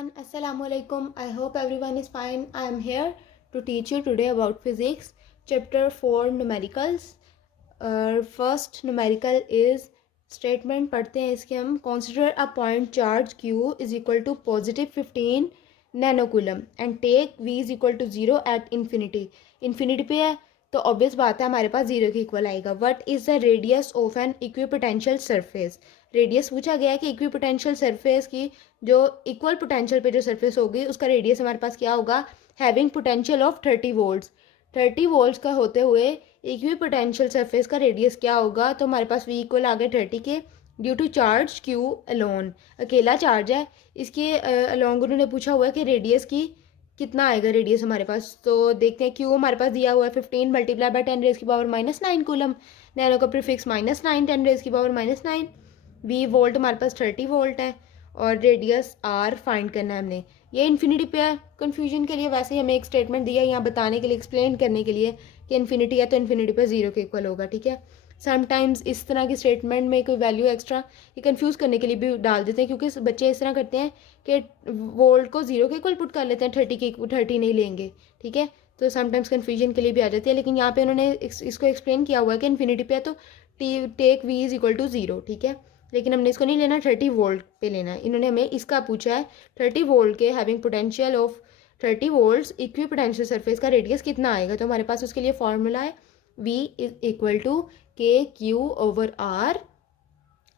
everyone, Assalamu alaikum. I hope everyone is fine. I am here to teach you today about physics, chapter 4 numericals. First numerical is statement पढ़ते हैं इसके हम. Consider a point charge Q is equal to positive 15 nanocoulomb and take V is equal to 0 at infinity. Infinity पे है तो obvious बात है हमारे पास 0 के इक्वल आएगा. What is the radius of an equipotential surface. Radius पूछा गया है कि इक्विपोटेंशियल सरफेस की जो इक्वल पोटेंशियल पे जो सरफेस होगी उसका रेडियस हमारे पास क्या होगा. Having potential of 30 volts. 30 volts का होते हुए इक्विपोटेंशियल सरफेस का रेडियस क्या होगा. तो हमारे पास V इक्वल आ गया 30 के due to charge Q alone. अकेला चार्ज है. इसके अलोंग उन्होंने पूछा हुआ है कि रेडियस की कितना आएगा रेडियस हमारे पास. तो देखते हैं. Q हमारे पास दिया हुआ है 15 मल्टीप्लाई बाय 10 रेज की पावर -9 कूलम. नैनो का प्रीफिक्स -9 10 रेज की पावर -9. V वोल्ट हमारे पास 30 वोल्ट है और रेडियस R फाइंड करना है हमने. ये इन्फिनिटी पे है. कन्फ्यूजन के लिए वैसे ही हमें एक स्टेटमेंट दिया है यहाँ बताने के लिए, एक्सप्लेन करने के लिए कि इन्फिनिटी है तो इन्फिनिटी पे 0 के इक्वल होगा. ठीक है. समटाइम्स इस तरह की स्टेटमेंट में कोई वैल्यू एक्स्ट्रा ये कंफ्यूज करने के लिए भी डाल देते हैं, क्योंकि बच्चे इस तरह करते हैं कि वोल्ट को 0 के इक्वल पुट कर लेते हैं, 30 नहीं लेंगे. ठीक है. तो समटाइम्स कन्फ्यूजन के लिए भी आ जाती है. लेकिन यहाँ पे उन्होंने इसको एक्सप्लेन किया हुआ है कि इन्फिनिटी पे है तो take V is equal to 0. ठीक है. लेकिन हमने इसको नहीं लेना, 30 वोल्ट पे लेना है. इन्होंने हमें इसका पूछा है 30 वोल्ट के having potential of 30 volts equi potential surface का रेडियस कितना आएगा. तो हमारे पास उसके लिए फॉर्मूला है V is equal to KQ/R.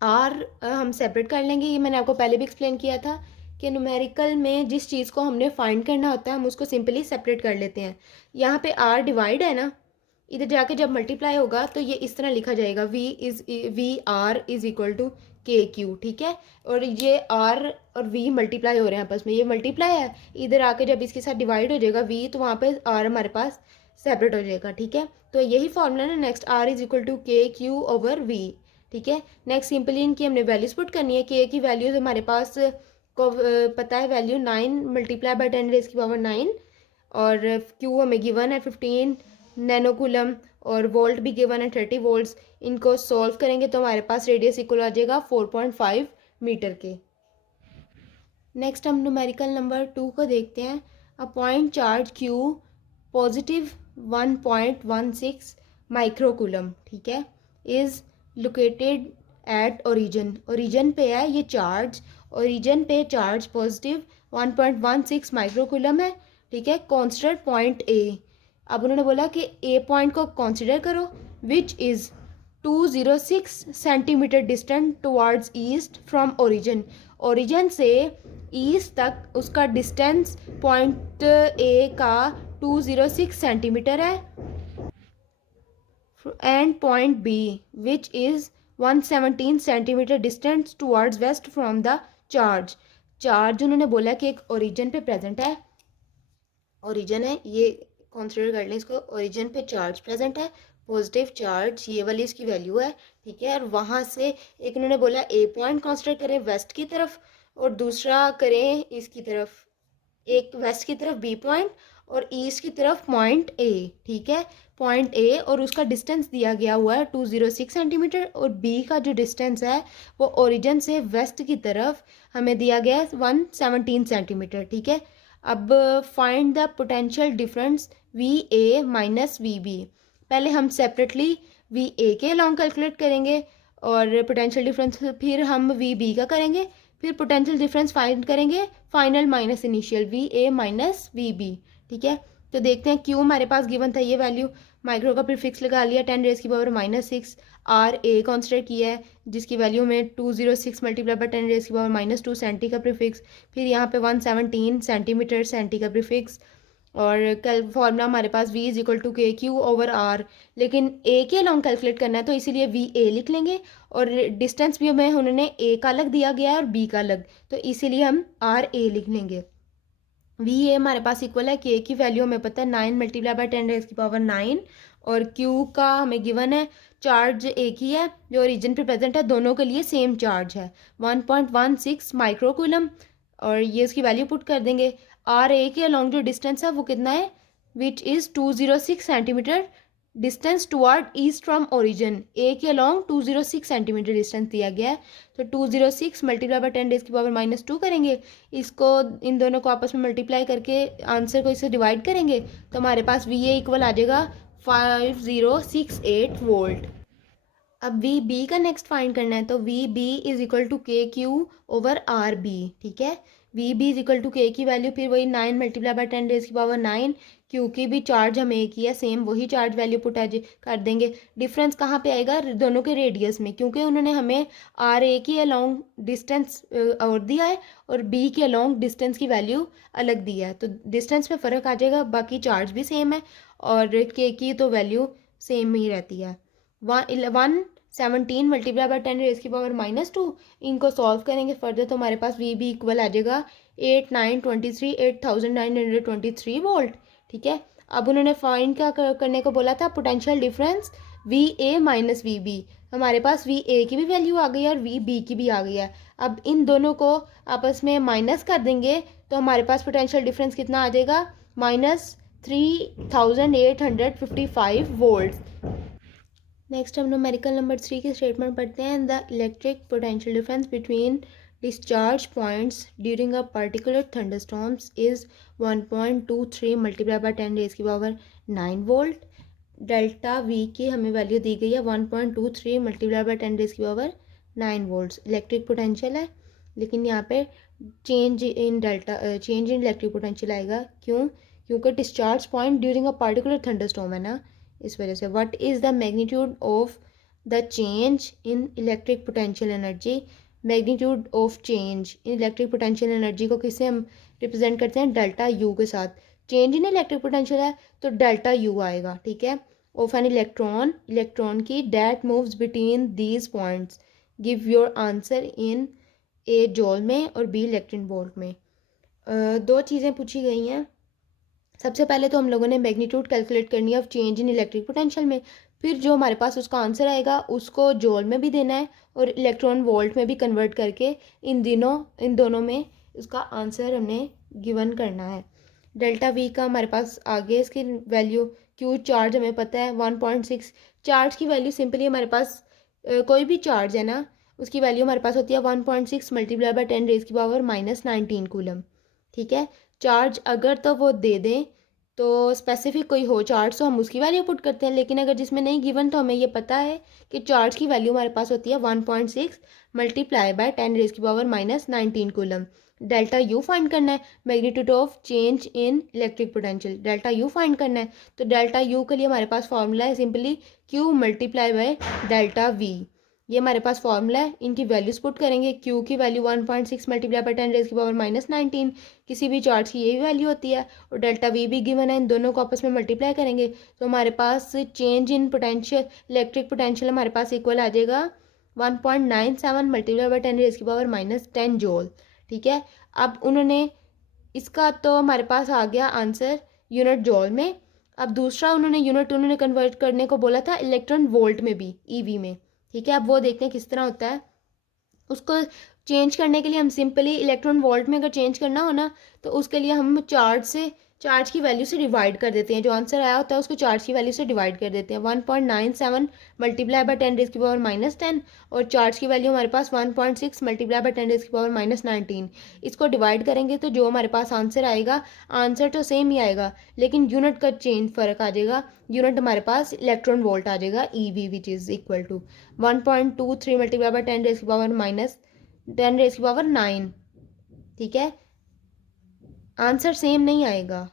R हम सेपरेट कर लेंगे. ये मैंने आपको पहले भी एक्सप्लेन किया था कि न्यूमेरिकल में जिस चीज़ को हमने फाइंड करना होता है हम उसको सिंपली सेपरेट कर लेते हैं. यहाँ पे R डिवाइड है ना, इधर जाके जब मल्टीप्लाई होगा तो ये इस तरह लिखा जाएगा VR is equal to KQ. ठीक है. और ये R और V मल्टीप्लाई हो रहे हैं आपस में, ये मल्टीप्लाई है. इधर आके जब इसके साथ डिवाइड हो जाएगा V तो वहाँ पे R हमारे पास सेपरेट हो जाएगा. ठीक है. तो यही फॉर्मूला ना next, R is equal to KQ/V. ठीक है. नेक्स्ट सिंपली इनकी हमने वैल्यूज पुट करनी है. K की वैल्यूज हमारे पास को पता है वैल्यू 9 मल्टीप्लाई बाय 10 रेज की पावर 9 और Q हमें गिवन है 15 नैनोकूलम और वोल्ट भी गिवन है 30 वोल्ट्स. इनको सॉल्व करेंगे तो हमारे पास रेडियस इक्वल आ जाएगा 4.5 मीटर के. नेक्स्ट हम न्यूमेरिकल नंबर 2 को देखते हैं. A point charge Q positive 1.16 microcoulomb. ठीक है. Is located at origin. Origin पे है ये चार्ज. ओरिजिन पे चार्ज पॉजिटिव 1.16 माइक्रोकूलम है. ठीक है. Consider point A. अब उन्होंने बोला कि A पॉइंट को कंसिडर करो विच is 206 centimetre distant towards east from origin. Origin से ईस्ट तक उसका डिस्टेंस पॉइंट A का 206 सेंटीमीटर है. And point B which is 117 centimetre distance towards waste from the charge. Charge उन्होंने बोला कि एक ओरिजिन पे प्रेजेंट है. ओरिजिन है ये कंसिडर कर लें इसको. ओरिजिन पे चार्ज प्रेजेंट है, पॉजिटिव चार्ज, ये वाली इसकी वैल्यू है. ठीक है. और वहाँ से एक उन्होंने बोला A पॉइंट कंसिडर करें वेस्ट की तरफ और दूसरा करें इसकी तरफ, एक वेस्ट की तरफ B पॉइंट और ईस्ट की तरफ पॉइंट A. ठीक है. पॉइंट A और उसका डिस्टेंस दिया गया हुआ है 206 सेंटीमीटर और B का जो डिस्टेंस है वो ओरिजिन से वेस्ट की तरफ हमें दिया गया है 117 सेंटीमीटर. ठीक है. अब find the potential difference VA minus VB. पहले हम सेपरेटली VA के अलोंग कैलकुलेट करेंगे और पोटेंशियल डिफरेंस फिर हम VB का करेंगे, फिर पोटेंशियल डिफरेंस फाइंड करेंगे final minus initial VA minus VB. ठीक है. तो देखते हैं. Q हमारे पास गिवन था ये वैल्यू, माइक्रो का प्रीफिक्स लगा लिया 10 रेज की पावर -6. R A कंसिडर किया है जिसकी वैल्यू में 206 मल्टीप्लाई बाय 10 रेज की पावर -2 सेंटी का प्रीफिक्स, फिर यहाँ पे 117 सेंटीमीटर सेंटी का प्रीफिक्स और फॉर्मूला हमारे पास V is equal to KQ/R. लेकिन A के अलोंग कैलकुलेट करना है तो इसीलिए VA लिख लेंगे और डिस्टेंस भी हमें उन्होंने A का अलग दिया गया है और B का अलग, तो इसीलिए हम RA लिख लेंगे. VA हमारे पास इक्वल है K की वैल्यू हमें पता है 9 मल्टीप्लाई बाय 10 रेज की पावर 9 और Q का हमें गिवन है चार्ज एक ही है जो ओरिजिन पे प्रेजेंट है, दोनों के लिए सेम चार्ज है 1.16 माइक्रोकूलम और ये उसकी वैल्यू पुट कर देंगे. RA के अलोंग जो डिस्टेंस है वो कितना है which is 206 centimetre distance toward east from origin, aka along 206 centimetre distance दिया गया है। तो 206 मल्टीप्लाई बाय 10⁻⁻2 करेंगे, इसको इन दोनों को आपस में मल्टीप्लाई करके आंसर को इससे डिवाइड करेंगे तो हमारे पास वी ए इक्वल आ जाएगा 5068 वोल्ट। अब वी बी का नेक्स्ट फाइंड करना है, तो V B is equal to K Q over R B. ठीक है, V B is equal to K की वैल्यू फिर वही 9 मल्टीप्लाई बाय 10⁻⁹, क्यू की भी चार्ज हमें एक ही है, सेम वही चार्ज वैल्यू पुट कर देंगे। डिफरेंस कहाँ पे आएगा, दोनों के रेडियस में, क्योंकि उन्होंने हमें आर ए की अलॉन्ग डिस्टेंस और दिया है और बी के अलॉन्ग डिस्टेंस की वैल्यू अलग दिया है, तो डिस्टेंस में फ़र्क आ जाएगा, बाकी चार्ज भी सेम है और के की तो वैल्यू सेम ही रहती है। 117 मल्टीप्लाई बाय 10⁻⁻², इनको सॉल्व करेंगे फर्दर तो हमारे पास वी बी इक्वल आ जाएगा 8923 वोल्ट। ठीक है, अब उन्होंने फाइंड क्या करने को बोला था, potential difference V A minus V B. हमारे पास वी ए की भी वैल्यू आ गई है और वी बी की भी आ गई है। अब इन दोनों को आपस में माइनस कर देंगे तो हमारे पास पोटेंशियल डिफरेंस कितना आ जाएगा, -3855 वोल्ट। नेक्स्ट हम न्यूमेरिकल नंबर 3 की स्टेटमेंट पढ़ते हैं। The electric potential difference between discharge points during a particular thunderstorms is 1.23 multiply bye 10⁻⁹ volt. Delta V की हमें वैल्यू दी गई है 1.23 multiply bye 10⁻⁹ volts. Electric potential है, लेकिन यहाँ पे चेंज इन इलेक्ट्रिक पोटेंशियल आएगा। क्योंकि discharge point during a particular thunderstorm है ना, इस वजह से। What is the magnitude of the change in electric potential energy. Magnitude of change in electric potential energy को किससे हम रिप्रेजेंट करते हैं, डेल्टा यू के साथ। चेंज इन इलेक्ट्रिक पोटेंशियल है तो डेल्टा यू आएगा। ठीक है, ऑफ एन इलेक्ट्रॉन की that moves between these points, give your answer in ए जॉल में और बी इलेक्ट्रॉन वोल्ट में। दो चीज़ें पूछी गई हैं। सबसे पहले तो हम लोगों ने मैग्नीट्यूड कैलकुलेट करनी है of change in electric potential में, फिर जो हमारे पास उसका आंसर आएगा उसको जॉल में भी देना है और इलेक्ट्रॉन वोल्ट में भी कन्वर्ट करके इन दोनों में उसका आंसर हमने गिवन करना है। डेल्टा वी का हमारे पास आगे इसकी वैल्यू, क्यू चार्ज हमें पता है 1.6। चार्ज की वैल्यू सिंपली हमारे पास कोई भी चार्ज है ना, उसकी वैल्यू हमारे पास होती है 1.6 मल्टीप्लाई बाय 10⁻⁻⁻19 कूलम। ठीक है, चार्ज अगर तो वो दे दें तो स्पेसिफिक कोई हो चार्ज तो हम उसकी वैल्यू पुट करते हैं, लेकिन अगर जिसमें नहीं गिवन तो हमें ये पता है कि चार्ज की वैल्यू हमारे पास होती है 1.6 multiply by 10⁻⁻19 coulomb. Delta U find करना है, magnitude of change in electric potential. Delta U find करना है, तो डेल्टा यू के लिए हमारे पास फॉर्मूला है simply Q multiply by delta we. ये हमारे पास फॉर्मूला है, इनकी वैल्यूज पुट करेंगे। क्यू की वैल्यू 1.6 मल्टीप्लाई बाय 10⁻⁻19, किसी भी चार्ज की यही वैल्यू होती है, और डेल्टा वी भी गिवन है, इन दोनों को आपस में मल्टीप्लाई करेंगे तो हमारे पास change in potential, electric potential हमारे पास इक्वल आ जाएगा 1.97 मल्टीप्लाई बाय 10⁻⁻10 जूल। ठीक है, अब उन्होंने इसका तो हमारे पास आ गया आंसर यूनिट जॉल में। अब दूसरा उन्होंने कन्वर्ट करने को बोला था इलेक्ट्रॉन वोल्ट में भी, ईवी में। ठीक है, अब वो देखते हैं किस तरह होता है। उसको चेंज करने के लिए हम सिंपली इलेक्ट्रॉन वोल्ट में अगर चेंज करना हो ना, तो उसके लिए हम चार्ज की वैल्यू से डिवाइड कर देते हैं। जो आंसर आया होता है उसको चार्ज की वैल्यू से डिवाइड कर देते हैं। 1.97 मल्टीप्लाई बाय 10⁻⁻10 और चार्ज की वैल्यू हमारे पास 1.6 मल्टीप्लाई बाय 10⁻⁻19। इसको डिवाइड करेंगे तो जो हमारे पास आंसर आएगा, आंसर तो सेम ही आएगा लेकिन यूनिट का चेंज फ़र्क आ जाएगा। यूनिट हमारे पास इलेक्ट्रॉन वोल्ट आ जाएगा, E V, which is equal to 1.23 multiply by 10⁻⁻9। ठीक है, आंसर सेम नहीं आएगा,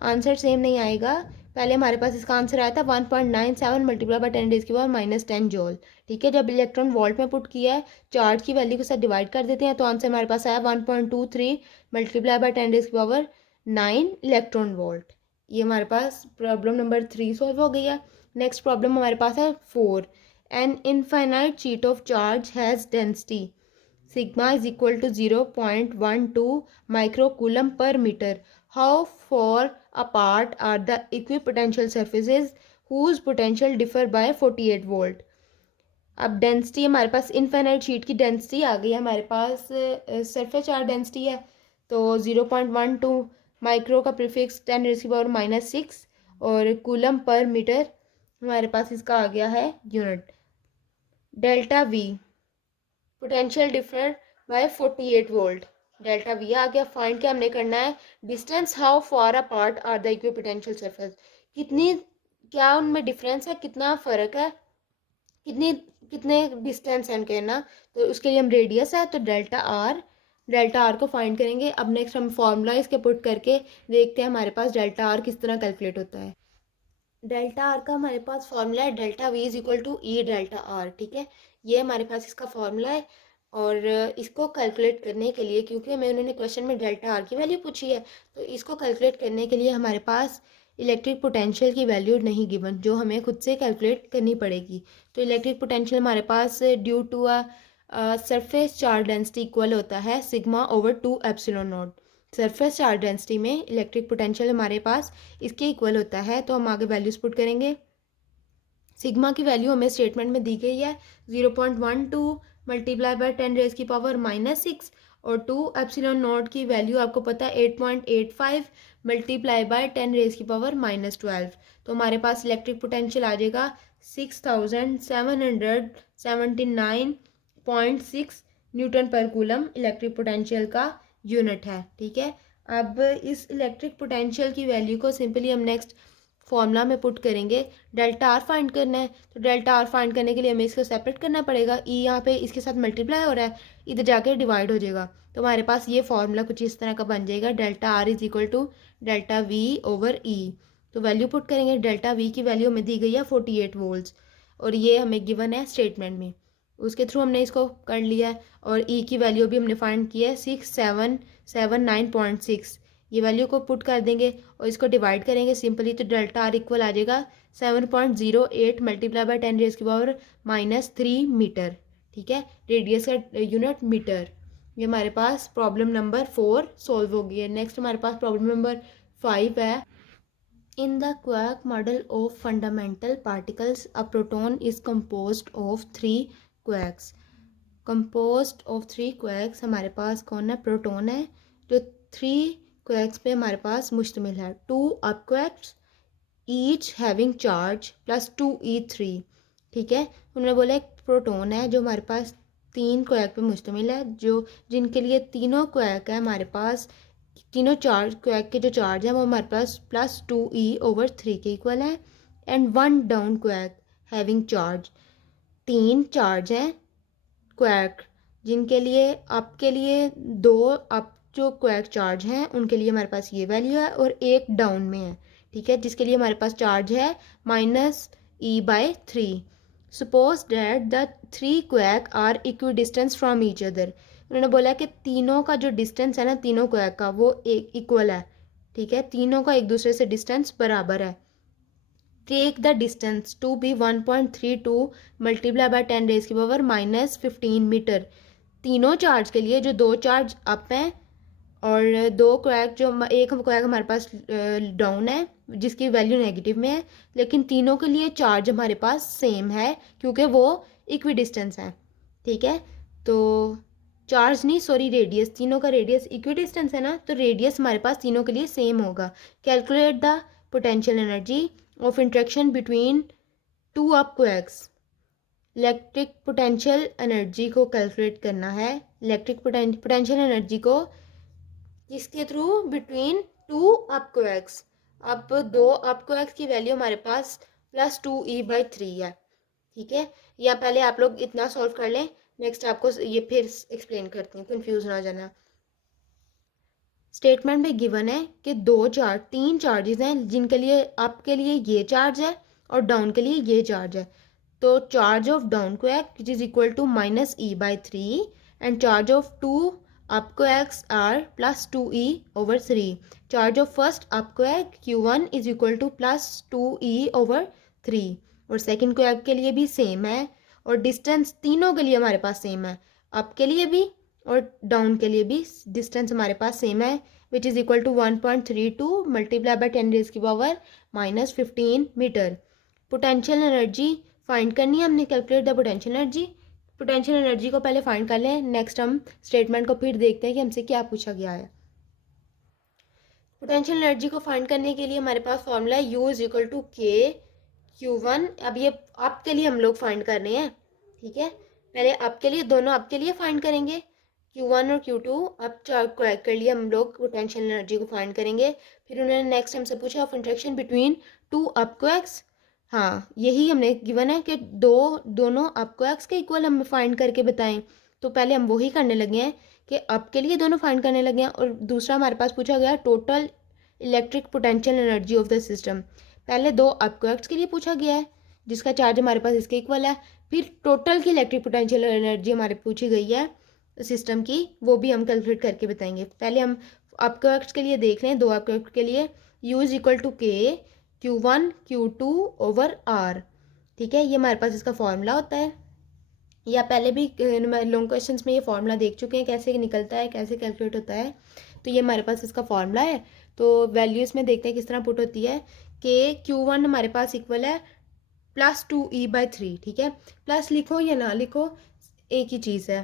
आंसर सेम नहीं आएगा। पहले हमारे पास इसका आंसर आया था 1.97 मल्टीप्लाई बाय 10⁻⁻10 जॉल। ठीक है, जब इलेक्ट्रॉन वोल्ट में पुट किया है, चार्ज की वैल्यू के साथ डिवाइड कर देते हैं तो आंसर हमारे पास आया 1.23 मल्टीप्लाई बाय 10⁻9 इलेक्ट्रॉन वोल्ट। ये हमारे पास प्रॉब्लम नंबर 3 सॉल्व हो गई है। नेक्स्ट प्रॉब्लम हमारे पास है 4। An infinite sheet of charge has density sigma is equal to 0.12 microcoulomb per meter. How far apart are the equipotential surfaces whose potential differ by 48 volt? अब density हमारे पास infinite sheet की density आ गई है, हमारे पास surface charge density है तो 0.12 micro का prefix 10⁻⁻6 और कूलम पर मीटर हमारे पास इसका आ गया है unit. Delta V potential different by 48 volt. Delta V आ गया। फाइंड क्या हमने करना है, distance how far apart are the equipotential surface, कितनी क्या उनमें डिफरेंस है, कितना फ़र्क है, कितनी कितने डिस्टेंस है उनके ना। तो उसके लिए हम रेडियस है तो डेल्टा आर को फाइंड करेंगे। अब नेक्स्ट हम फॉर्मूला इसके पुट करके देखते हैं हमारे पास डेल्टा आर किस तरह कैलकुलेट होता है। डेल्टा आर का हमारे पास फॉर्मूला है delta V is equal to E delta R. ठीक है, ये हमारे पास इसका फॉर्मूला है। और इसको कैलकुलेट करने के लिए, क्योंकि हमें उन्होंने क्वेश्चन में डेल्टा आर की वैल्यू पूछी है, तो इसको कैलकुलेट करने के लिए हमारे पास इलेक्ट्रिक पोटेंशियल की वैल्यू नहीं गिवन, जो हमें खुद से कैलकुलेट करनी पड़ेगी। तो इलेक्ट्रिक पोटेंशियल हमारे पास due to surface charge density equal होता है sigma over 2 epsilon naught. Surface charge density में इलेक्ट्रिक पोटेंशियल हमारे पास इसके इक्वल होता है। तो हम आगे वैल्यूज पुट करेंगे। सिग्मा की वैल्यू हमें स्टेटमेंट में दी गई है 0.12 मल्टीप्लाई बाय 10⁻⁻⁻⁶ और 2 एप्सिलॉन नॉट की वैल्यू आपको पता है 8.85 मल्टीप्लाई बाय 10⁻⁻12। तो हमारे पास इलेक्ट्रिक पोटेंशियल आ जाएगा 6779.6 न्यूटन पर कूलम इलेक्ट्रिक पोटेंशियल का यूनिट है। ठीक है, अब इस इलेक्ट्रिक पोटेंशियल की वैल्यू को सिंपली हम नेक्स्ट फॉर्मूला में पुट करेंगे। डेल्टा आर फाइंड करना है, तो डेल्टा आर फाइंड करने के लिए हमें इसको सेपरेट करना पड़ेगा। ई यहाँ पे इसके साथ मल्टीप्लाई हो रहा है, इधर जाके डिवाइड हो जाएगा। तो हमारे पास ये फॉर्मूला कुछ इस तरह का बन जाएगा, delta R is equal to delta V over E. तो वैल्यू पुट करेंगे, डेल्टा वी की वैल्यू हमें दी गई है 48 वोल्ट्स और ये हमें गिवन है स्टेटमेंट में, उसके थ्रू हमने इसको कर लिया है। और ई की वैल्यू भी हमने फाइंड की है 6779.6। ये वैल्यू को पुट कर देंगे और इसको डिवाइड करेंगे सिंपली, तो डेल्टा आर इक्वल आ जाएगा 7.08 मल्टीप्लाई बाय 10⁻³ मीटर। ठीक है, रेडियस का यूनिट मीटर। ये हमारे पास प्रॉब्लम नंबर 4 सॉल्व हो गई है। नेक्स्ट हमारे पास प्रॉब्लम नंबर 5 है। In the quark model of fundamental particles a proton is composed of 3 quarks. Composed of 3 quarks हमारे पास कौन है, प्रोटॉन है, जो 3 क्वार्क्स पे हमारे पास मुश्तमिल है। 2 up quarks each having charge plus 2e3। ठीक है, उन्होंने बोला एक प्रोटॉन है जो हमारे पास 3 क्वार्क पे मुश्तमिल है, जो जिनके लिए तीनों क्वार्क है हमारे पास, तीनों चार्ज क्वार्क के जो चार्ज है वो हमारे पास प्लस 2e/3 के इक्वल है। And 1 down quark having charge, 3 charge हैं क्वार्क जिनके लिए अप के लिए 2 अप जो क्वार्क चार्ज हैं उनके लिए हमारे पास ये वैल्यू है और एक डाउन में है। ठीक है, जिसके लिए हमारे पास चार्ज है -e/3। Suppose that the 3 quark are equidistance from each other. उन्होंने बोला कि तीनों का जो डिस्टेंस है ना, तीनों क्वार्क का, वो एक इक्वल है। ठीक है, तीनों का एक दूसरे से डिस्टेंस बराबर है। Take the distance to be 1.32 multiply by 10⁻⁻15 metre. तीनों चार्ज के लिए जो 2 चार्ज अप हैं और 2 क्वार्क जो एक क्वार्क हमारे पास डाउन है जिसकी वैल्यू नेगेटिव में है, लेकिन तीनों के लिए चार्ज हमारे पास सेम है क्योंकि वो इक्वी डिस्टेंस है। ठीक है, तो चार्ज नहीं सॉरी रेडियस, तीनों का रेडियस इक्वी डिस्टेंस है ना, तो रेडियस हमारे पास तीनों के लिए सेम होगा। Calculate the potential energy of interaction between 2 up quarks. Electric potential energy को कैलकुलेट करना है, इलेक्ट्रिक पोटेंशियल एनर्जी को किसके थ्रू, बिटवीन 2 अप क्वार्क्स। अब 2 अप क्वार्क्स की वैल्यू हमारे पास प्लस 2e/3 है। ठीक है, या पहले आप लोग इतना सॉल्व कर लें, नेक्स्ट आपको ये फिर एक्सप्लेन करती हूँ, कंफ्यूज ना हो जाना। स्टेटमेंट में गिवन है कि 3 चार्जेस हैं जिनके लिए अप के लिए ये चार्ज है और डाउन के लिए ये चार्ज है। तो charge of down quark which is equal to -e/3 and charge of 2 up quarks are plus 2e/3। Charge of first up quark Q1 is equal to plus 2e/3 और second quark के लिए भी same है और distance तीनों के लिए हमारे पास सेम है, अप के लिए भी और डाउन के लिए भी डिस्टेंस हमारे पास सेम है, which is equal to 1.32 multiply by 10⁻⁻15 metre. Potential energy find करनी है हमने, calculate the potential energy. Potential energy को पहले फाइंड कर लें, नेक्स्ट हम स्टेटमेंट को फिर देखते हैं कि हमसे क्या पूछा गया है। पोटेंशियल एनर्जी को फाइंड करने के लिए हमारे पास फॉर्मूला है U इज इक्वल टू के Q1। अब ये अप के लिए हम लोग फाइंड कर रहे हैं, ठीक है। पहले अप के लिए, दोनों अप के लिए फाइंड करेंगे, Q1 और Q2 अब कर लिए हम लोग पोटेंशियल एनर्जी को फाइंड करेंगे। फिर उन्होंने नेक्स्ट हमसे पूछा of interaction between two up quacks. हाँ, यही हमने गिवन है कि दोनों अप क्वैक्स के इक्वल हम फाइंड करके बताएं। तो पहले हम वही करने लगे हैं कि अप के लिए दोनों फाइंड करने लगे हैं। और दूसरा हमारे पास पूछा गया total electric potential energy of the system. पहले दो अप क्वैक्स के लिए पूछा गया है जिसका चार्ज हमारे पास इसके इक्वल है। फिर टोटल की इलेक्ट्रिक पोटेंशियल एनर्जी हमारे पूछी गई है सिस्टम की, वो भी हम कैलकुलेट करके बताएंगे। पहले हम अप क्वैक्स के लिए देख लें, दो अप क्वैक्स के लिए U इज इक्वल टू के Q1 Q2 ओवर R, ठीक है। ये हमारे पास इसका फॉर्मूला होता है, या पहले भी लॉन्ग क्वेश्चंस में ये फॉर्मूला देख चुके हैं कैसे निकलता है, कैसे कैलकुलेट होता है। तो ये हमारे पास इसका फॉर्मूला है। तो वैल्यूज़ में देखते हैं किस तरह पुट होती है कि Q1 हमारे पास इक्वल है +2E/3, ठीक है। प्लस लिखो या ना लिखो एक ही चीज़ है,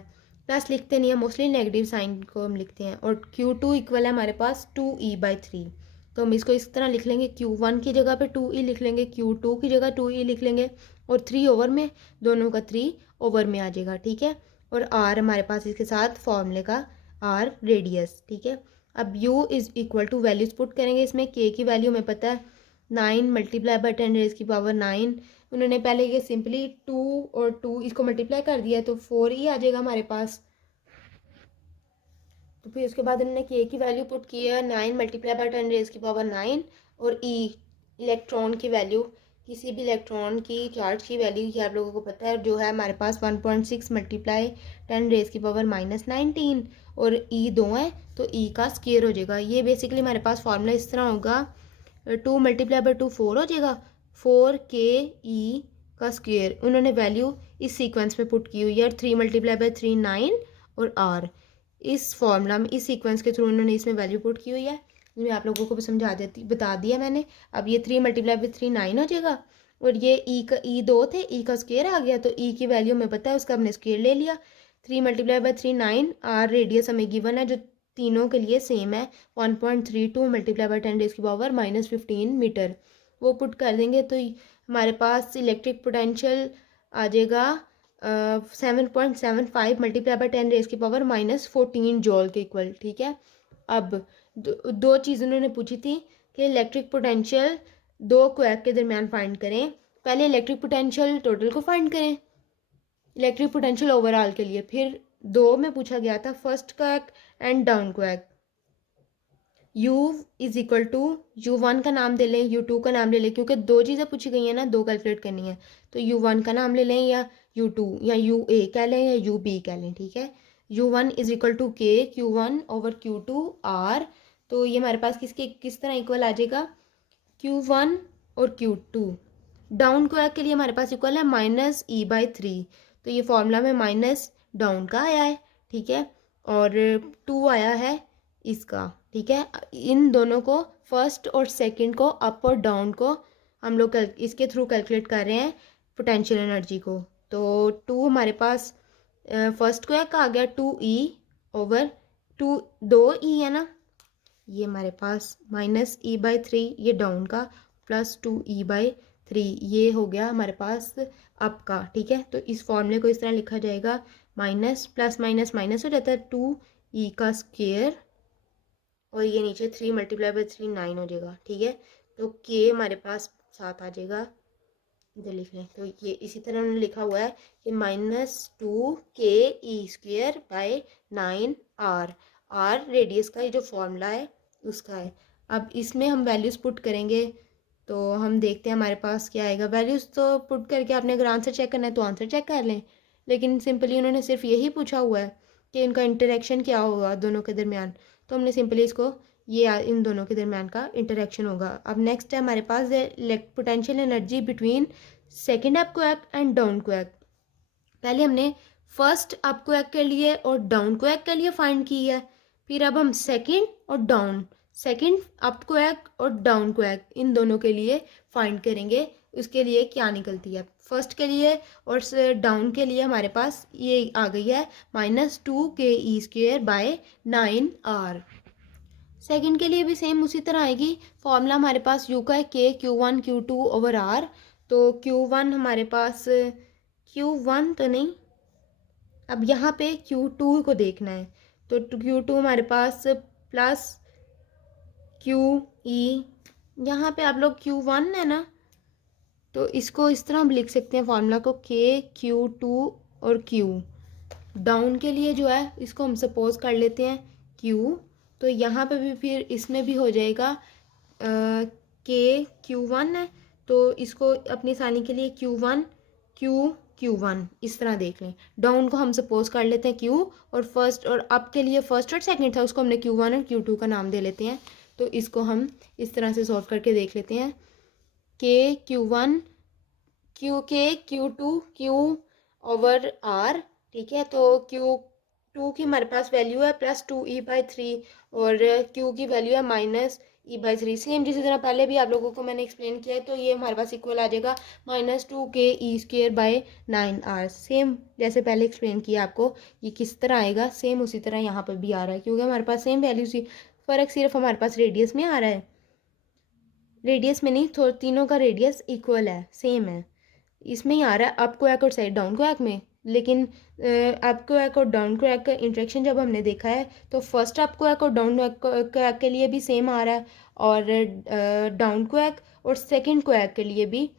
प्लस लिखते नहीं है मोस्टली, नेगेटिव साइन को हम लिखते हैं। और Q2 इक्वल है हमारे पास 2E/3, तो हम इसको इस तरह लिख लेंगे, Q1 की जगह पे 2E लिख लेंगे, Q2 की जगह 2E लिख लेंगे, और 3 ओवर में दोनों का 3 ओवर में आ जाएगा, ठीक है। और R हमारे पास इसके साथ फॉर्मूले का R रेडियस, ठीक है। अब U is equal to values put करेंगे इसमें। K की वैल्यू हमें पता है 9 मल्टीप्लाई बाई 10⁻⁹। उन्होंने पहले ये सिंपली 2 और 2 इसको मल्टीप्लाई कर दिया तो 4 ही आ जाएगा हमारे पास। तो फिर उसके बाद उन्होंने के की वैल्यू पुट की है 9 मल्टीप्लाई बाई 10⁻⁹। और ई इलेक्ट्रॉन की वैल्यू, किसी भी इलेक्ट्रॉन की चार्ज की वैल्यू ये आप लोगों को पता है, जो है हमारे पास 1.6 मल्टीप्लाई 10⁻⁻19। और ई दो है तो ई का स्क्वायर हो जाएगा। ये बेसिकली हमारे पास फॉर्मूला इस तरह होगा, 2 मल्टीप्लाई बाई 2 4 हो जाएगा, 4ke का स्क्वायर। उन्होंने वैल्यू इस सीक्वेंस में पुट की हुई है, 3 मल्टीप्लाई बाई 3 9 और r इस फॉर्मूला में, इस सीक्वेंस के थ्रू उन्होंने इसमें वैल्यू पुट की हुई है। मैं आप लोगों को भी बता दिया मैंने। अब ये 3 मल्टीप्लाई बाई 3 9 हो जाएगा, और ये ई दो थे, ई का स्क्वायर आ गया, तो ई की वैल्यू हमें पता है, उसका हमने स्क्वायर ले लिया। 3 मल्टीप्लाई बाई 3 9, आर रेडियस हमें गिवन है जो तीनों के लिए सेम है, 1.32 मल्टीप्लाई बाई 10⁻⁻15 मीटर। वो पुट कर देंगे तो हमारे पास इलेक्ट्रिक पोटेंशियल आ जाएगा 7.75 मल्टीप्लाई बाई 10⁻⁻14 जॉल के इक्वल, ठीक है। अब दो चीज़ उन्होंने पूछी थी कि इलेक्ट्रिक पोटेंशियल दो क्वैक के दरमियान फाइंड करें। पहले इलेक्ट्रिक पोटेंशियल टोटल को फाइंड करें, इलेक्ट्रिक पोटेंशियल ओवरऑल के लिए। फिर दो में पूछा गया था first quack and down quack. U is equal to U1 का नाम दे लें, U2 का नाम ले लें, क्योंकि दो चीज़ें पूछी गई हैं ना, दो कैलकुलेट करनी है। तो U1 का नाम ले लें, या U2 या UA कह लें, या UB कह लें, ठीक है। U1 इज इक्वल टू के Q1 ओवर Q2 R। तो ये हमारे पास किस तरह इक्वल आ जाएगा, Q1 और Q2। डाउन क्वैक के लिए हमारे पास इक्वल है -E/3, तो ये फॉर्मूला में माइनस डाउन का आया है, ठीक है, और 2 आया है इसका, ठीक है। इन दोनों को, फर्स्ट और सेकंड को, अप और डाउन को हम लोग इसके थ्रू कैलकुलेट कर रहे हैं पोटेंशियल एनर्जी को। तो 2 हमारे पास फर्स्ट क्वैक आ गया 2E ओवर 2, 2E है ना, ये हमारे पास -E/3 ये डाउन का, +2E/3 ये हो गया हमारे पास अप का, ठीक है। तो इस फॉर्मूले को इस तरह लिखा जाएगा, माइनस प्लस माइनस माइनस हो जाता है, 2E का स्क्वायर, और ये नीचे 3 मल्टीप्लाई बाई 3 9 हो जाएगा, ठीक है। तो के हमारे पास साथ आ जाएगा, इधर लिख लें। तो ये इसी तरह उन्होंने लिखा हुआ है कि -2ke² R रेडियस का ये जो फॉर्मूला है उसका है। अब इसमें हम वैल्यूज़ पुट करेंगे तो हम देखते हैं हमारे पास क्या आएगा। वैल्यूज़ तो पुट करके आपने अगर आंसर चेक करना है तो आंसर चेक कर लें, लेकिन सिंपली उन्होंने सिर्फ यही पूछा हुआ है कि इनका इंटरेक्शन क्या होगा दोनों के दरमियान, तो हमने सिंपली इसको ये इन दोनों के दरमियान का इंटरेक्शन होगा। अब नेक्स्ट है हमारे पास potential energy between second up quack and down quack. पहले हमने फर्स्ट अप क्वैक के लिए और डाउन क्वैक के लिए फाइंड की है, फिर अब हम सेकेंड और डाउन, सेकेंड अप क्वैक और डाउन क्वैक इन दोनों के लिए फाइंड करेंगे, उसके लिए क्या निकलती है। फर्स्ट के लिए और डाउन के लिए हमारे पास ये आ गई है -2ke² बाय 9R। सेकंड के लिए भी सेम उसी तरह आएगी। फॉर्मूला हमारे पास यू का है K Q one Q two over R. तो क्यू वन हमारे पास, क्यू वन तो नहीं, अब यहाँ पे क्यू टू को देखना है। तो क्यू टू हमारे पास प्लस क्यू ई, यहाँ पे आप लोग क्यू वन है ना, तो इसको इस तरह हम लिख सकते हैं फॉर्मूला को, के क्यू टू और क्यू। डाउन के लिए जो है इसको हम सपोज कर लेते हैं क्यू, तो यहाँ पे भी फिर इसमें भी हो जाएगा के क्यू वन है, तो इसको अपनी आसानी के लिए क्यू वन क्यू वन इस तरह देख लें। डाउन को हम सपोज कर लेते हैं क्यू, और फर्स्ट और अप के लिए फर्स्ट और सेकंड था उसको हमने क्यू वन और क्यू टू का नाम दे लेते हैं। तो इसको हम इस तरह से सॉल्व करके देख लेते हैं, K Q one Q two Q over R, ठीक है। तो क्यू टू की हमारे पास वैल्यू है plus two E by three, और क्यू की वैल्यू है minus E by three. Same जिस तरह पहले भी आप लोगों को मैंने एक्सप्लेन किया है, तो ये हमारे पास इक्वल आ जाएगा minus two K E square by nine R. Same जैसे पहले एक्सप्लेन किया आपको ये किस तरह आएगा, सेम उसी तरह यहाँ पर भी आ रहा है, क्योंकि हमारे पास सेम वैल्यू सी, फ़र्क सिर्फ हमारे पास रेडियस में आ रहा है। रेडियस में नहीं, तो तीनों का रेडियस इक्वल है, सेम है। इसमें ही आ रहा है अप क्वैक और साइड डाउन क्वैक में, लेकिन अप क्वैक और डाउन क्वैक का इंट्रैक्शन जब हमने देखा है, तो फर्स्ट अप क्वैक और डाउन क्वैक के लिए भी सेम आ रहा है, और डाउन क्वैक और सेकंड क्वैक के लिए भी,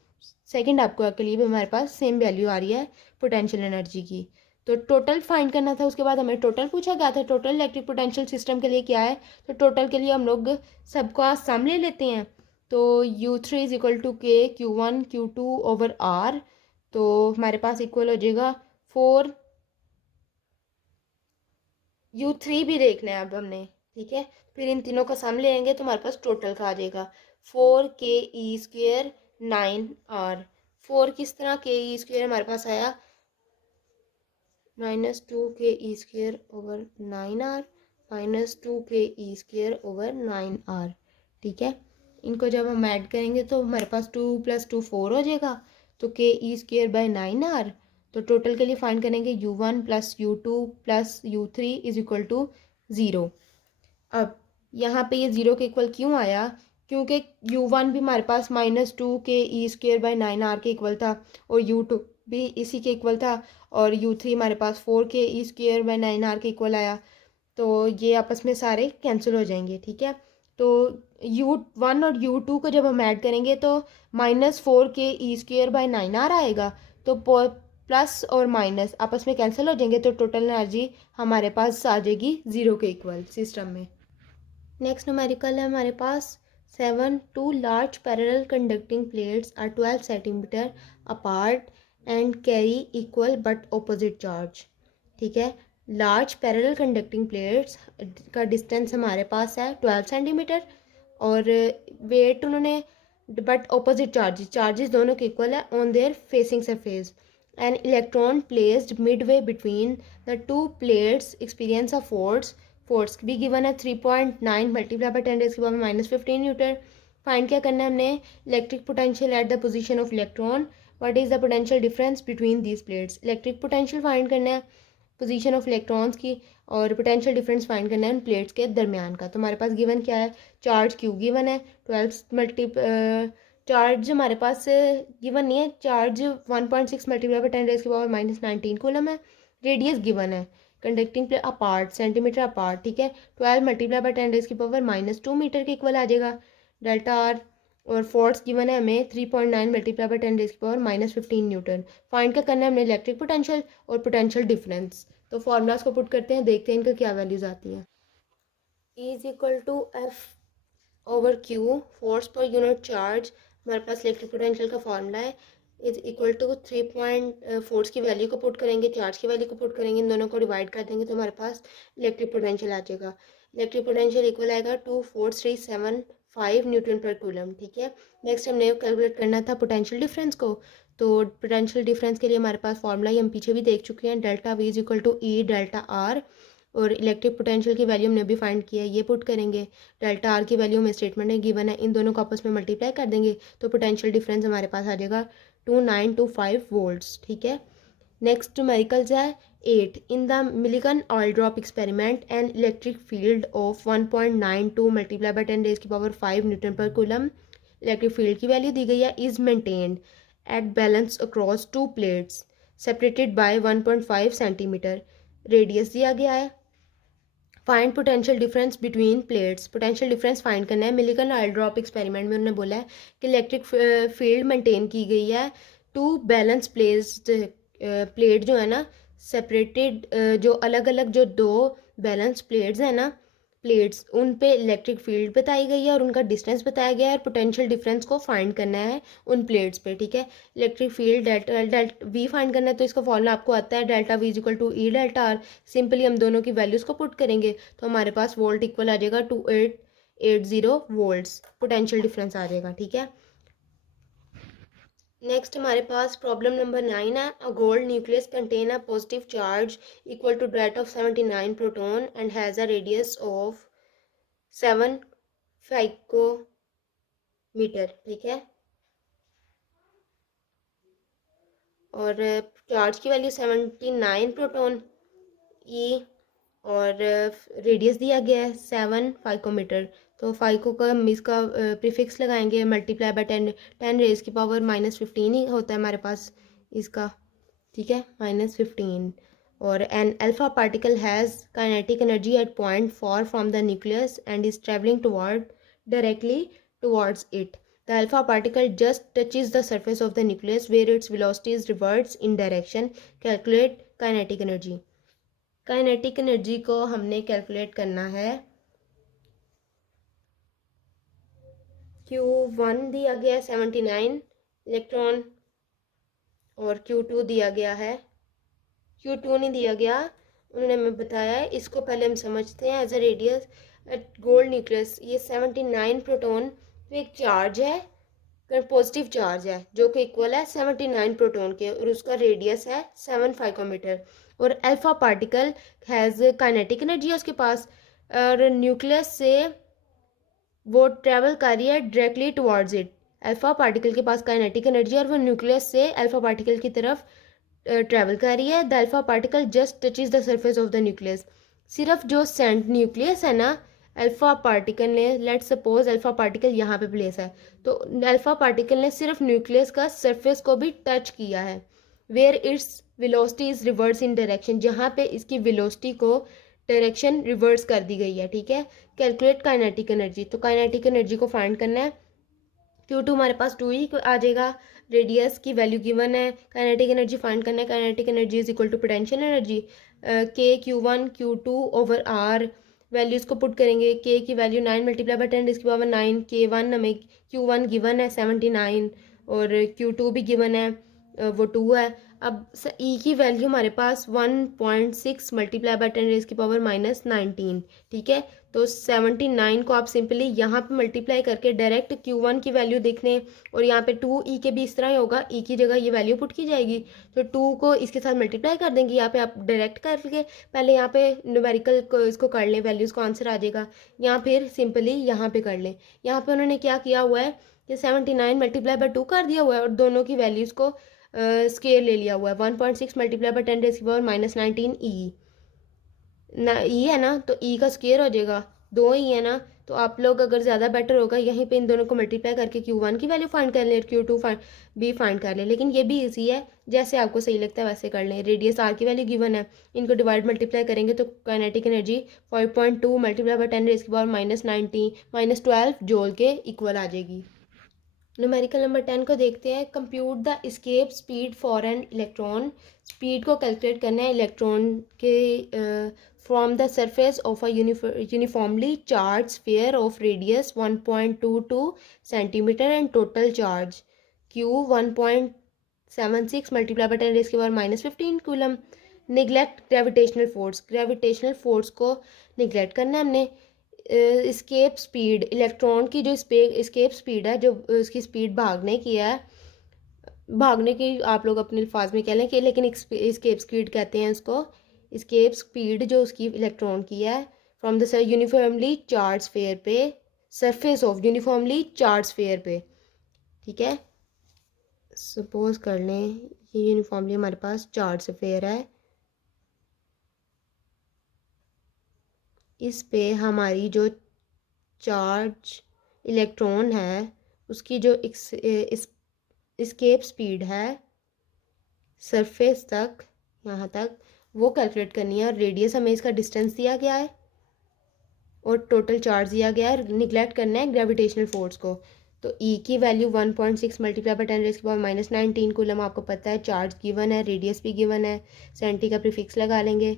सेकंड अप क्वैक के लिए भी हमारे पास सेम वैल्यू आ रही है पोटेंशियल एनर्जी की। तो टोटल फाइंड करना था, उसके बाद हमें टोटल पूछा गया था, टोटल इलेक्ट्रिक पोटेंशियल सिस्टम के लिए क्या है। तो टोटल के लिए हम लोग सबका सम ले लेते हैं। तो U three is equal to K Q one Q two over R, तो हमारे पास इक्वल हो जाएगा फोर, यू थ्री भी देखना है अब हमने, ठीक है। फिर इन तीनों का सम लेंगे तो हमारे पास टोटल का आ जाएगा फोर के E square nine are. Four किस तरह के ई स्क्वेयर हमारे पास आया, minus two K E square over nine R, minus two K E square over nine R, ठीक है। इनको जब हम ऐड करेंगे तो हमारे पास टू प्लस टू फोर हो जाएगा, तो K E square by nine R. तो टोटल के लिए फाइंड करेंगे U one plus U two plus U three is equal to zero. अब यहाँ पे ये ज़ीरो के इक्वल क्यों आया, क्योंकि यू वन भी हमारे पास minus two K E square by nine are के इक्वल था, और यू टू भी इसी के इक्वल था, और यू थ्री हमारे पास फोर के E square by nine are के इक्वल आया। तो ये आपस में सारे कैंसिल हो जाएंगे, ठीक है। तो यू वन और यू टू को जब हम ऐड करेंगे तो माइनस फोर के E square by nine are आएगा, तो प्लस और माइनस आपस में कैंसिल हो जाएंगे, तो टोटल एनर्जी हमारे पास आ जाएगी ज़ीरो के इक्वल सिस्टम में। नेक्स्ट न्यूमेरिकल है हमारे पास seven, two large parallel conducting plates are 12 centimetre apart and carry equal but opposite charge, ठीक है। लार्ज पैरेलल कंडक्टिंग प्लेट्स का डिस्टेंस हमारे पास है 12 सेंटीमीटर, और वेट उन्होंने बट ऑपोजिट चार्जेस दोनों के इक्वल है on their facing surface. An electron placed Midway between the two plates experience of force भी गिवन है 3.9 मल्टीप्लाई बाई 10⁻⁻⁻15 न्यूटन। फाइंड क्या करना है हमने, electric potential at the position of electron, what is the potential difference between these plates. Electric potential find करना है position of electrons की, और पोटेंशियल डिफरेंस फाइंड करना है उन प्लेट्स के दरमियान का। तो हमारे पास गिवन क्या है, चार्ज क्यू गिवन है 12 चार्ज हमारे पास गिवन नहीं है, चार्ज 1.6 मल्टीप्लाई बाई 10⁻⁻19 कूलम है। रेडियस गिवन है conducting plate apart centimetre apart, ठीक है। 12 मल्टीप्लाई बाई 10⁻⁻2 मीटर के इक्वल आ जाएगा डेल्टा आर। और फोर्स गिवन है हमें 3.9 मल्टीप्लाई बाई 10⁻⁻15 न्यूटन। फाइंड क्या करना है हमने, इलेक्ट्रिक पोटेंशियल और पोटेंशियल डिफरेंस। तो फॉर्मूलाज को पुट करते हैं, देखते हैं इनका क्या वैल्यूज आती हैं। E is equal to F over Q, force पर यूनिट चार्ज, हमारे पास इलेक्ट्रिक पोटेंशियल का फॉर्मूला है, इज इक्वल टू 3 फोर्स की वैल्यू को पुट करेंगे, चार्ज की वैल्यू को पुट करेंगे, इन दोनों को डिवाइड कर देंगे तो हमारे पास इलेक्ट्रिक पोटेंशियल आ जाएगा। इलेक्ट्रिक पोटेंशियल इक्वल आएगा 24375 न्यूटन पर कूलम, ठीक है। नेक्स्ट हमने कैलकुलेट करना था पोटेंशियल डिफरेंस को। तो पोटेंशियल डिफरेंस के लिए हमारे पास फॉर्मूला ही हम पीछे भी देख चुके हैं, delta V is equal to E delta R, और इलेक्ट्रिक पोटेंशियल की वैल्यू हमने भी फाइंड किया है, ये पुट करेंगे। डेल्टा आर की वैल्यू में स्टेटमेंट में गिवन है, इन दोनों को आपस में मल्टीप्लाई कर देंगे तो पोटेंशियल डिफरेंस हमारे पास आ जाएगा 2925 वोल्ट्स, ठीक है। नेक्स्ट न्यूमेरिकल्स है 8. In the Millikan oil drop experiment an electric field of 1.92 multiply by 10 raise की पावर 5 न्यूटन पर कूलम इलेक्ट्रिक फील्ड की वैल्यू दी गई है is maintained at balance across two plates separated by 1.5 centimetre. Radius दिया गया है. Find potential difference between plates. Potential difference find करना है. मिलिकन ऑयल ड्रॉप एक्सपेरिमेंट में उन्होंने बोला है कि इलेक्ट्रिक फील्ड मेंटेन की गई है टू बैलेंस प्लेट्स. प्लेट जो है ना सेपरेटेड, जो अलग अलग जो दो बैलेंस प्लेट्स हैं ना प्लेट्स, उन पे इलेक्ट्रिक फील्ड बताई गई है और उनका डिस्टेंस बताया गया है और पोटेंशियल डिफरेंस को फाइंड करना है उन प्लेट्स पे. ठीक है. Electric field delta V find करना है तो इसका फॉर्मूला आपको आता है delta V is equal to E delta R. Simply हम दोनों की वैल्यूज़ को पुट करेंगे तो हमारे पास वोल्ट इक्वल आ जाएगा 2880 वोल्ट्स. पोटेंशियल डिफरेंस आ जाएगा. ठीक है. नेक्स्ट हमारे पास प्रॉब्लम नंबर 9 है. A gold nucleus contain a positive charge equal to that of 79 proton and has a radius of 7 femtometre. ठीक है. और चार्ज की वैल्यू 79 प्रोटॉन ई और रेडियस दिया गया है 7 फाइकोमीटर. तो फाइको का हम इसका प्रीफिक्स लगाएंगे मल्टीप्लाई बाय 10 रेज की पावर -15 ही होता है हमारे पास इसका. ठीक है. -15. और an alpha particle has kinetic energy at point far from the nucleus and is travelling toward directly towards it. The alpha particle just touches the surface of the nucleus where its velocity is reverts in direction. Calculate kinetic energy. Kinetic energy को हमने calculate करना है. Q1 दिया गया है 79 electron और Q2 दिया गया है. Q2 नहीं दिया गया, उन्होंने हमें बताया है. इसको पहले हम समझते हैं. As a radius at gold nucleus ये 79 प्रोटॉन तो एक चार्ज है, पॉजिटिव चार्ज है जो कि इक्वल है 79 प्रोटॉन के और उसका रेडियस है 7 फाइकोमीटर. और alpha particle has kinetic energy है उसके पास और न्यूक्लियस से वो ट्रैवल कर रही है directly towards it. Alpha particle के पास काइनेटिक एनर्जी और वो न्यूक्लियस से अल्फा पार्टिकल की तरफ ट्रैवल कर रही है. The alpha particle just touches the surface of the nucleus. सिर्फ जो सेंट न्यूक्लियस है ना अल्फा पार्टिकल ने, लेट सपोज अल्फा पार्टिकल यहाँ पे प्लेस है तो अल्फा पार्टिकल ने सिर्फ न्यूक्लियस का सरफेस को भी टच किया है. Where its velocity is reverse in direction, जहाँ पे इसकी वेलोसिटी को डायरेक्शन रिवर्स कर दी गई है. ठीक है. Calculate kinetic energy. तो काइनेटिक एनर्जी को फाइंड करना है. Q2 हमारे पास 2 ही आ जाएगा. रेडियस की वैल्यू गिवन है. काइनेटिक एनर्जी फाइंड करना है. Kinetic energy is equal to potential energy के Q1 Q2 over R. Values को पुट करेंगे. के की वैल्यू 9 मल्टीप्लाई बाय 10 इसकी पावर 9. K1 हमें Q1 गिवन है 79 और Q2 भी गिवन है वो 2 है. अब ई की वैल्यू हमारे पास 1.6 मल्टीप्लाई बाय 10 रेज की पावर -19. ठीक है. तो 79 को आप सिंपली यहाँ पे मल्टीप्लाई करके डायरेक्ट Q1 की वैल्यू देखने और यहाँ पे 2 ई के भी इस तरह ही होगा. ई की जगह ये वैल्यू पुट की जाएगी तो 2 को इसके साथ मल्टीप्लाई कर देंगे. यहाँ पे आप डायरेक्ट करके पहले यहाँ पे न्यूमेरिकल को इसको कर लें, वैल्यूज़ को आंसर आ जाएगा. यहाँ फिर सिंपली यहाँ पे कर लें. यहाँ पे उन्होंने क्या किया हुआ है कि 79 मल्टीप्लाई बाय 2 कर दिया हुआ है और दोनों की वैल्यूज़ को स्केयर ले लिया हुआ है. 1.6 मल्टीप्लाई बाय 10 रेज की पावर -19 ई ना. ई है ना तो ई का स्केयर हो जाएगा. 2 ही है ना तो आप लोग अगर ज़्यादा बेटर होगा यहीं पे इन दोनों को मल्टीप्लाई करके Q1 की वैल्यू फाइंड कर लें और Q2 भी फाइंड कर लें. लेकिन ये भी इजी है, जैसे आपको सही लगता है वैसे कर लें. रेडियस आर की वैल्यू गिवन है, इनको डिवाइड मल्टीप्लाई करेंगे तो kinetic energy 5.2 multiply by 10 raise की पावर -12 जूल के इक्वल आ जाएगी. न्यूमेरिकल नंबर 10 को देखते हैं. Compute the escape speed for an electron. Speed को कैलकुलेट करना है इलेक्ट्रॉन के from the surface of a uniformly charge sphere of radius 1.22 centimetre and total charge Q 1.76 multiply by 10 raise की power -15 coulomb. Neglect gravitational force. Gravitational force को neglect करना है हमने. Escape speed, electron की जो स्केप स्पीड है, जो उसकी स्पीड भागने की है, भागने की आप लोग अपने अल्फाज में कह लें कि, लेकिन स्केप स्पीड कहते हैं उसको. स्केप स्पीड जो उसकी इलेक्ट्रॉन की है from the uniformly charge sphere पे, surface of uniformly charge sphere पे. ठीक है. सपोज कर लें ये यूनिफॉर्मली हमारे पास चार्ज स्फीयर है, इस पे हमारी जो चार्ज इलेक्ट्रॉन है उसकी जो इस्केप स्पीड है सरफेस तक, यहाँ तक, वो कैलकुलेट करनी है। और रेडियस हमें इसका डिस्टेंस दिया गया है और टोटल चार्ज दिया गया है। निगलेक्ट करना है ग्रेविटेशनल फोर्स को। तो ई की वैल्यू 1.6 मल्टीप्लाई बाय 10⁻⁻⁹ कूलम आपको पता है, चार्ज गिवन है, रेडियस भी गिवन है, सेंटी का प्रीफिक्स लगा लेंगे।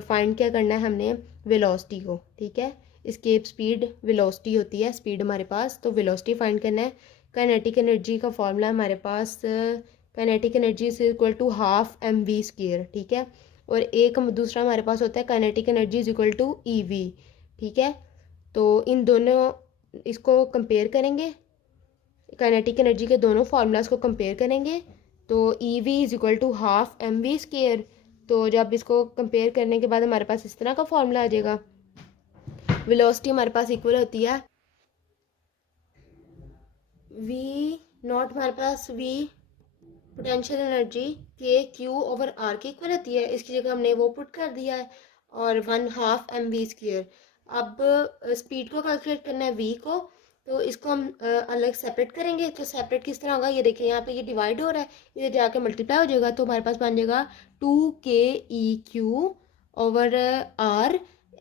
फाइंड क्या करना है हमने, वेलोसिटी को, ठीक है। एस्केप स्पीड वेलोसिटी होती है, स्पीड हमारे पास, तो वेलोसिटी फाइंड करना है। काइनेटिक एनर्जी का फॉर्मूला हमारे पास, kinetic energy is equal to half mv², ठीक है। और एक दूसरा हमारे पास होता है kinetic energy is equal to EV, ठीक है। तो इन दोनों इसको कंपेयर करेंगे, काइनेटिक एनर्जी के दोनों फार्मूलाज को कंपेयर करेंगे। तो EV is equal to half mv²। तो जब इसको कंपेयर करने के बाद हमारे पास इस तरह का फार्मूला आ जाएगा। वेलोसिटी हमारे पास इक्वल होती है V0, हमारे पास V पोटेंशियल एनर्जी Q/R के इक्वल होती है। इसकी जगह हमने वो पुट कर दिया है, और 1/2 mv²। अब स्पीड को कैलकुलेट करना है V को, तो इसको हम अलग सेपरेट करेंगे। तो सेपरेट किस तरह होगा, ये देखिए यहाँ पे ये डिवाइड हो रहा है, इधर जाके मल्टीप्लाई हो जाएगा। तो हमारे पास बन जाएगा 2KEQ/R।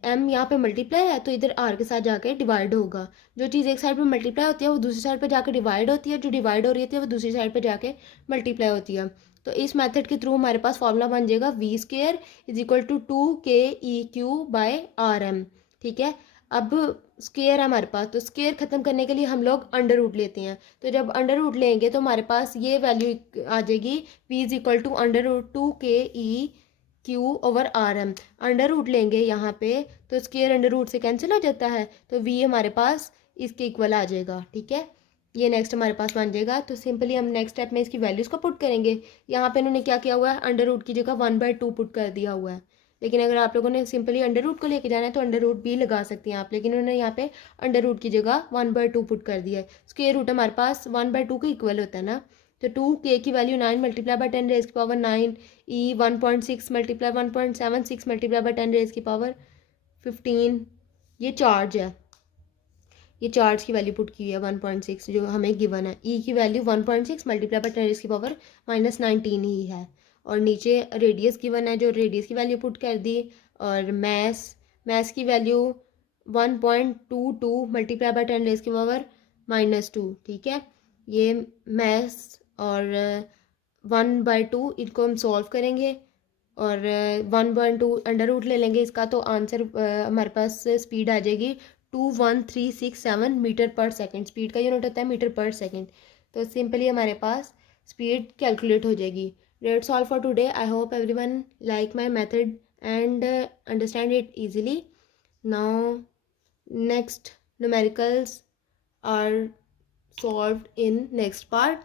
M यहाँ पे मल्टीप्लाई है तो इधर R के साथ जाके डिवाइड होगा। जो चीज़ एक साइड पे मल्टीप्लाई होती है वो दूसरी साइड पे जाके डिवाइड होती है, जो डिवाइड हो रही होती है वो दूसरी साइड पे जाके मल्टीप्लाई होती है। तो इस मेथड के थ्रू हमारे पास फॉर्मूला बन जाएगा V² is equal to 2KEQ/RM, ठीक है। अब स्क्वेयर है हमारे पास, तो स्क्वेयर खत्म करने के लिए हम लोग अंडर रूट लेते हैं। तो जब अंडर रूट लेंगे तो हमारे पास ये वैल्यू आ जाएगी, V is equal to under root 2KEQ/RM। Under root लेंगे यहाँ पे तो स्क्वेयर अंडर रूट से कैंसिल हो जाता है, तो V हमारे पास इसके इक्वल आ जाएगा, ठीक है। ये नेक्स्ट हमारे पास बन जाएगा। तो सिंपली हम नेक्स्ट स्टेप में इसकी वैल्यूज़ को पुट करेंगे। यहाँ पे इन्होंने क्या किया हुआ है, अंडर रूट की जगह 1/2 पुट कर दिया हुआ है। लेकिन अगर आप लोगों ने सिंपली अंडर रूट को लेके जाना है तो अंडर रूट भी लगा सकती हैं आप, लेकिन उन्होंने यहाँ पे अंडर रूट की जगह 1/2 पुट कर दिया है। स्क्वेयर रूट हमारे पास 1/2 के इक्वल होता है ना। तो 2K की value 9 multiply by 10⁻⁹ E 1.6 multiply 1.76 multiply bye 10⁻15। ये चार्ज है, ये चार्ज की वैल्यू पुट की हुई है 1.6 जो हमें गिवन है। ई की वैल्यू 1.6 मल्टीप्लाई बाय 10⁻⁻19 ही है। और नीचे रेडियस गिवन है, जो रेडियस की वैल्यू पुट कर दी। और मैस की वैल्यू 1.22 मल्टीप्लाई बाय 10⁻⁻², ठीक है। ये मैस और 1/2 इनको हम सॉल्व करेंगे और 1/2 अंडर रूट ले लेंगे इसका, तो आंसर हमारे पास स्पीड आ जाएगी 21367 मीटर पर सेकंड। स्पीड का यूनिट होता है मीटर पर सेकंड। तो सिंपली हमारे पास स्पीड कैलकुलेट हो जाएगी। That's all for today. I hope everyone like my method and understand it easily. Now next numericals are solved in next part.